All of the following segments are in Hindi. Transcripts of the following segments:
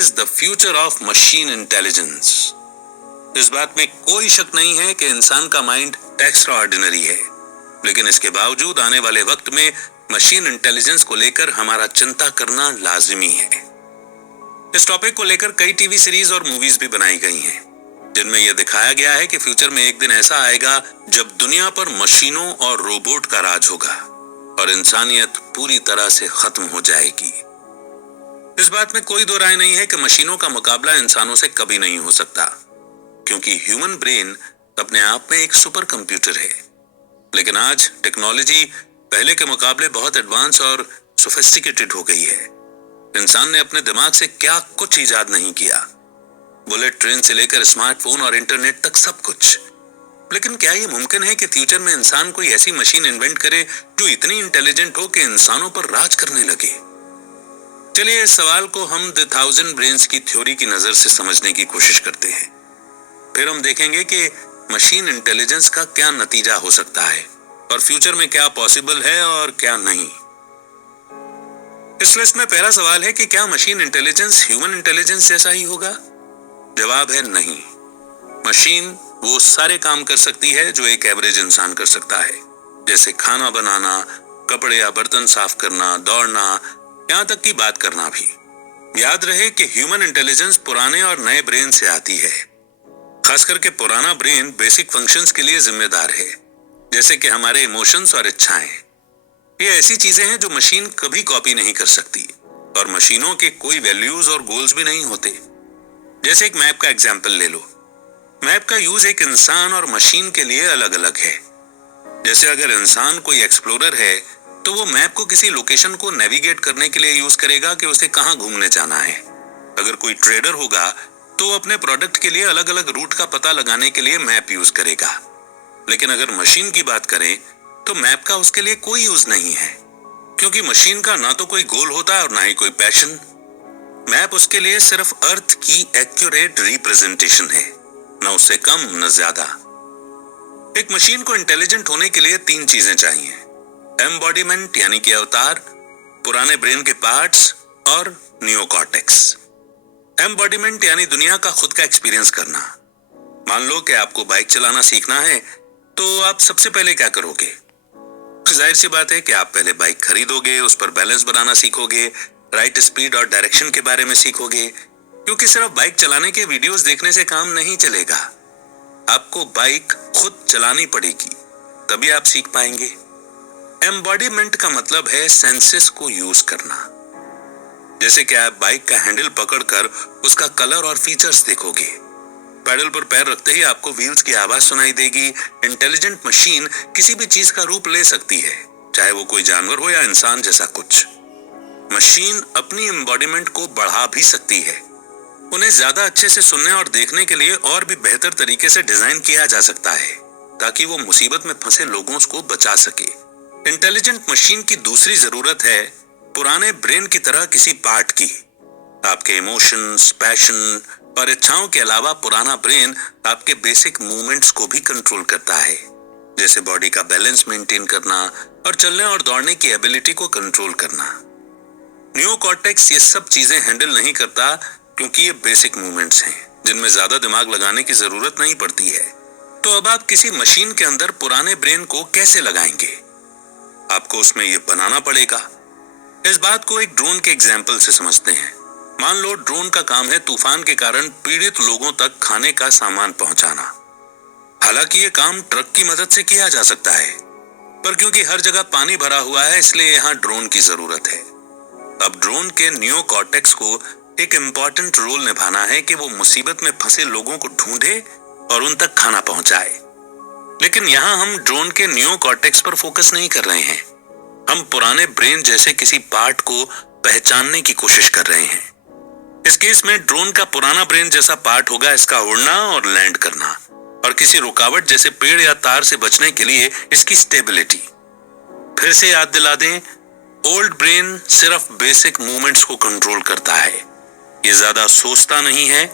Is the future of machine intelligence. इस बात में कोई शक नहीं है कि इंसान का माइंड एक्स्ट्राऑर्डिनरी है, लेकिन इसके बावजूद आने वाले वक्त में मशीन इंटेलिजेंस को लेकर हमारा चिंता करना लाजिमी है। इस टॉपिक को लेकर कई टीवी सीरीज और मूवीज भी बनाई गई हैं, जिनमें यह दिखाया गया है कि फ्यूचर में एक दिन ऐसा आएगा जब दुनिया पर मशीनों और रोबोट का राज होगा और इंसानियत पूरी तरह से खत्म हो जाएगी। इस बात में कोई दो राय नहीं है कि मशीनों का मुकाबला इंसानों से कभी नहीं हो सकता, क्योंकि ह्यूमन ब्रेन अपने आप में एक सुपर कंप्यूटर है। लेकिन आज टेक्नोलॉजी पहले के मुकाबले बहुत एडवांस और सोफिस्टिकेटेड हो गई है। इंसान ने अपने दिमाग से क्या कुछ इजाद नहीं किया, बुलेट ट्रेन से लेकर स्मार्टफोन और इंटरनेट तक सब कुछ। लेकिन क्या यह मुमकिन है कि फ्यूचर में इंसान कोई ऐसी मशीन इन्वेंट करे जो इतनी इंटेलिजेंट हो कि इंसानों पर राज करने लगे? चलिए इस सवाल को हम द 1000 ब्रेन्स की थ्योरी की नजर से समझने की कोशिश करते हैं। फिर हम देखेंगे कि मशीन इंटेलिजेंस का क्या नतीजा हो सकता है और फ्यूचर में क्या पॉसिबल है और क्या नहीं। इस लिस्ट में पहला सवाल है कि क्या मशीन इंटेलिजेंस ह्यूमन इंटेलिजेंस जैसा ही होगा? जवाब है नहीं। मशीन वो सारे काम कर सकती है जो एक एवरेज इंसान कर सकता है, जैसे खाना बनाना, कपड़े या बर्तन साफ करना, दौड़ना, यहां तक की बात करना भी। याद रहे कि ह्यूमन इंटेलिजेंस पुराने और नए ब्रेन से आती है। खास करके पुराना ब्रेन बेसिक फंक्शंस के लिए जिम्मेदार है, जैसे कि हमारे इमोशंस और इच्छाएं। ये ऐसी चीजें हैं जो मशीन कभी कॉपी नहीं कर सकती, और मशीनों के कोई वैल्यूज और गोल्स भी नहीं होते। जैसे एक मैप का एग्जाम्पल ले लो। मैप का यूज एक इंसान और मशीन के लिए अलग अलग है। जैसे अगर इंसान कोई एक्सप्लोरर है तो वो मैप को किसी लोकेशन को नेविगेट करने के लिए यूज करेगा कि उसे कहां घूमने जाना है। अगर कोई ट्रेडर होगा तो वो अपने प्रोडक्ट के लिए अलग अलग रूट का पता लगाने के लिए मैप यूज करेगा। लेकिन अगर मशीन की बात करें तो मैप का उसके लिए कोई यूज नहीं है, क्योंकि मशीन का ना तो कोई गोल होता है और ना ही कोई पैशन। मैप उसके लिए सिर्फ अर्थ की एक्यूरेट रिप्रेजेंटेशन है, न उससे कम न ज्यादा। एक मशीन को इंटेलिजेंट होने के लिए 3 चीजें चाहिए: एम्बॉडीमेंट यानी कि अवतार, पुराने ब्रेन के पार्ट्स और नियोकॉर्टेक्स। एम्बॉडीमेंट यानी दुनिया का खुद का एक्सपीरियंस करना। मान लो कि आपको बाइक चलाना सीखना है, तो आप सबसे पहले क्या करोगे? जाहिर सी बात है कि आप पहले बाइक खरीदोगे, उस पर बैलेंस बनाना सीखोगे, राइट स्पीड और डायरेक्शन के बारे में सीखोगे, क्योंकि सिर्फ बाइक चलाने के वीडियोस देखने से काम नहीं चलेगा। आपको बाइक खुद चलानी पड़ेगी, तभी आप सीख पाएंगे। एम्बॉडीमेंट का मतलब है सेंसेस को यूज करना। जैसे कि आप बाइक का हैंडल पकड़कर उसका कलर और फीचर्स देखोगे। पैडल पर पैर रखते ही आपको व्हील्स की आवाज सुनाई देगी। इंटेलिजेंट मशीन किसी भी चीज का रूप ले सकती है, चाहे वो कोई जानवर हो या इंसान जैसा कुछ। मशीन अपनी एम्बॉडीमेंट को बढ़ा भी सकती है। उन्हें ज्यादा अच्छे से सुनने और देखने के लिए और भी बेहतर तरीके से डिजाइन किया जा सकता है, ताकि वो मुसीबत में फंसे लोगों को बचा सके। इंटेलिजेंट मशीन की दूसरी जरूरत है पुराने ब्रेन की तरह किसी पार्ट की। आपके इमोशंस, पैशन और इच्छाओं के अलावा पुराना ब्रेन आपके बेसिक मूवमेंट्स को भी कंट्रोल करता है, जैसे बॉडी का बैलेंस मेंटेन करना और चलने और दौड़ने की एबिलिटी को कंट्रोल करना। नियोकॉर्टेक्स ये सब चीजें हैंडल नहीं करता, क्योंकि ये बेसिक मूवमेंट्स हैं जिनमें ज्यादा दिमाग लगाने की जरूरत नहीं पड़ती है। तो अब आप किसी मशीन के अंदर पुराने ब्रेन को कैसे लगाएंगे? आपको उसमें ये बनाना पड़ेगा। इस बात को एक ड्रोन के एग्जाम्पल से समझते हैं। मान लो ड्रोन का काम है तूफान के कारण पीड़ित लोगों तक खाने का सामान पहुंचाना। हालांकि ये काम ट्रक की मदद से किया जा सकता है, पर क्योंकि हर जगह पानी भरा हुआ है, इसलिए यहाँ ड्रोन की जरूरत है। अब ड्रोन के नियोकॉर्टेक्स को एक इम्पॉर्टेंट रोल निभाना है कि वो मुसीबत में फंसे लोगों को ढूंढे और उन तक खाना पहुंचाए। लेकिन यहाँ हम ड्रोन के नियोकॉर्टेक्स पर फोकस नहीं कर रहे हैं। हम पुराने ब्रेन जैसे किसी पार्ट को पहचानने की कोशिश कर रहे हैं। इस केस में ड्रोन का पुराना ब्रेन जैसा पार्ट होगा इसका उड़ना और लैंड करना, और किसी रुकावट जैसे पेड़ या तार से बचने के लिए इसकी स्टेबिलिटी। फिर से याद दिला दें, ओल्ड ब्रेन सिर्फ बेसिक मूवमेंट्स को कंट्रोल करता है, ये ज्यादा सोचता नहीं है।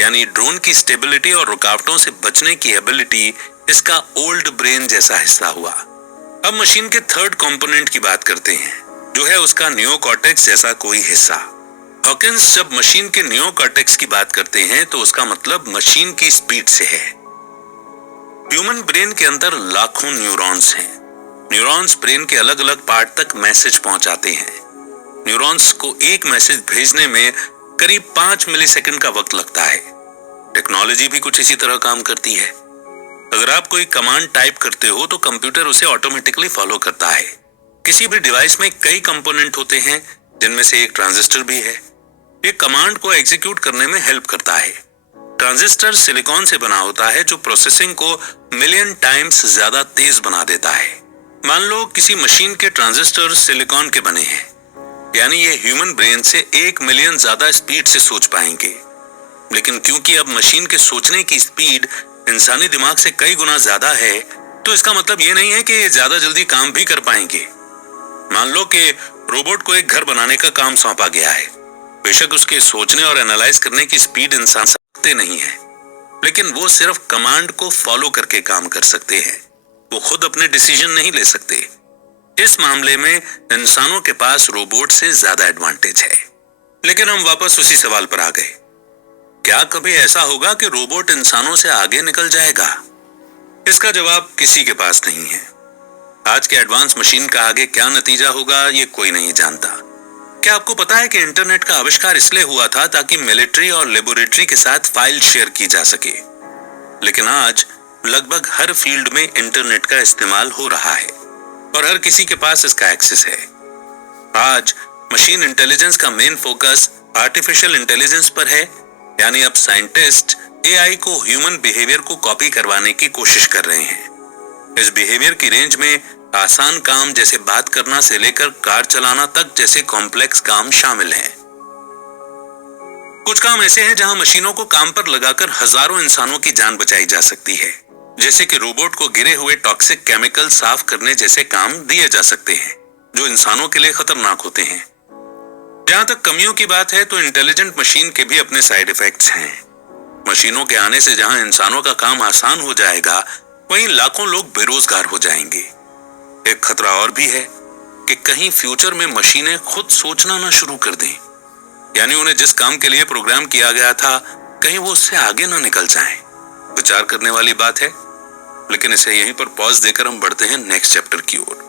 यानी ड्रोन की स्टेबिलिटी और रुकावटों से बचने की एबिलिटी इसका ओल्ड ब्रेन जैसा हिस्सा हुआ। अब मशीन के थर्ड कंपोनेंट की बात करते हैं, जो है उसका नियोकॉर्टेक्स जैसा कोई हिस्सा। हॉकिंस जब मशीन के नियोकॉर्टेक्स की बात करते हैं तो उसका मतलब मशीन की स्पीड से है। ह्यूमन ब्रेन के अंदर लाखों न्यूरॉन्स हैं। न्यूरॉन्स ब्रेन के अलग अलग पार्ट तक मैसेज पहुंचाते हैं। न्यूरॉन्स को एक मैसेज भेजने में करीब 5 मिलीसेकंड का वक्त लगता है। टेक्नोलॉजी भी कुछ इसी तरह काम करती है। अगर आप कोई कमांड टाइप करते हो तो कंप्यूटर उसे ऑटोमेटिकली फॉलो करता है। किसी भी डिवाइस में कई कंपोनेंट होते हैं, जिनमें से एक ट्रांजिस्टर भी है। ये कमांड को एग्जीक्यूट करने में हेल्प करता है। ट्रांजिस्टर सिलिकॉन से बना होता है, जो प्रोसेसिंग को मिलियन टाइम्स ज्यादा तेज बना देता है। मान लो किसी मशीन के ट्रांजिस्टर सिलिकॉन के बने हैं, यानी ये ह्यूमन ब्रेन से 1 मिलियन ज्यादा स्पीड से सोच पाएंगे। लेकिन क्योंकि अब मशीन के सोचने की स्पीड इंसानी दिमाग से कई गुना ज्यादा है, तो इसका मतलब ये नहीं है कि ये ज्यादा जल्दी काम भी कर पाएंगे। मान लो कि रोबोट को एक घर बनाने का काम सौंपा गया है। बेशक उसके सोचने और एनालाइज करने की स्पीड इंसान सकते नहीं है, लेकिन वो सिर्फ कमांड को फॉलो करके काम कर सकते हैं। वो खुद अपने डिसीजन नहीं ले सकते। इस मामले में इंसानों के पास रोबोट से ज्यादा एडवांटेज है। लेकिन हम वापस उसी सवाल पर आ गए, क्या कभी ऐसा होगा कि रोबोट इंसानों से आगे निकल जाएगा? इसका जवाब किसी के पास नहीं है। आज के एडवांस मशीन का आगे क्या नतीजा होगा, ये कोई नहीं जानता। क्या आपको पता है कि इंटरनेट का आविष्कार इसलिए हुआ था ताकि मिलिट्री और लेबोरेटरी के साथ फाइल शेयर की जा सके। लेकिन आज लगभग हर फील्ड में इंटरनेट का इस्तेमाल हो रहा है और हर किसी के पास इसका एक्सेस है। आज मशीन इंटेलिजेंस का मेन फोकस आर्टिफिशियल इंटेलिजेंस पर है, यानी अब साइंटिस्ट एआई को ह्यूमन बिहेवियर को कॉपी करवाने की कोशिश कर रहे हैं। इस बिहेवियर की रेंज में आसान काम जैसे बात करना से लेकर कार चलाना तक जैसे कॉम्प्लेक्स काम शामिल हैं। कुछ काम ऐसे हैं जहां मशीनों को काम पर लगाकर हजारों इंसानों की जान बचाई जा सकती है, जैसे कि रोबोट को गिरे हुए टॉक्सिक केमिकल साफ करने जैसे काम दिए जा सकते हैं, जो इंसानों के लिए खतरनाक होते हैं। जहां तक कमियों की बात है तो इंटेलिजेंट मशीन के भी अपने साइड इफेक्ट्स हैं। मशीनों के आने से जहां इंसानों का काम आसान हो जाएगा, वहीं लाखों लोग बेरोजगार हो जाएंगे। एक खतरा और भी है कि कहीं फ्यूचर में मशीनें खुद सोचना ना शुरू कर दें, यानी उन्हें जिस काम के लिए प्रोग्राम किया गया था कहीं वो उससे आगे ना निकल जाएं। विचार करने वाली बात है, लेकिन इसे यहीं पर पॉज देकर हम बढ़ते हैं नेक्स्ट चैप्टर की ओर।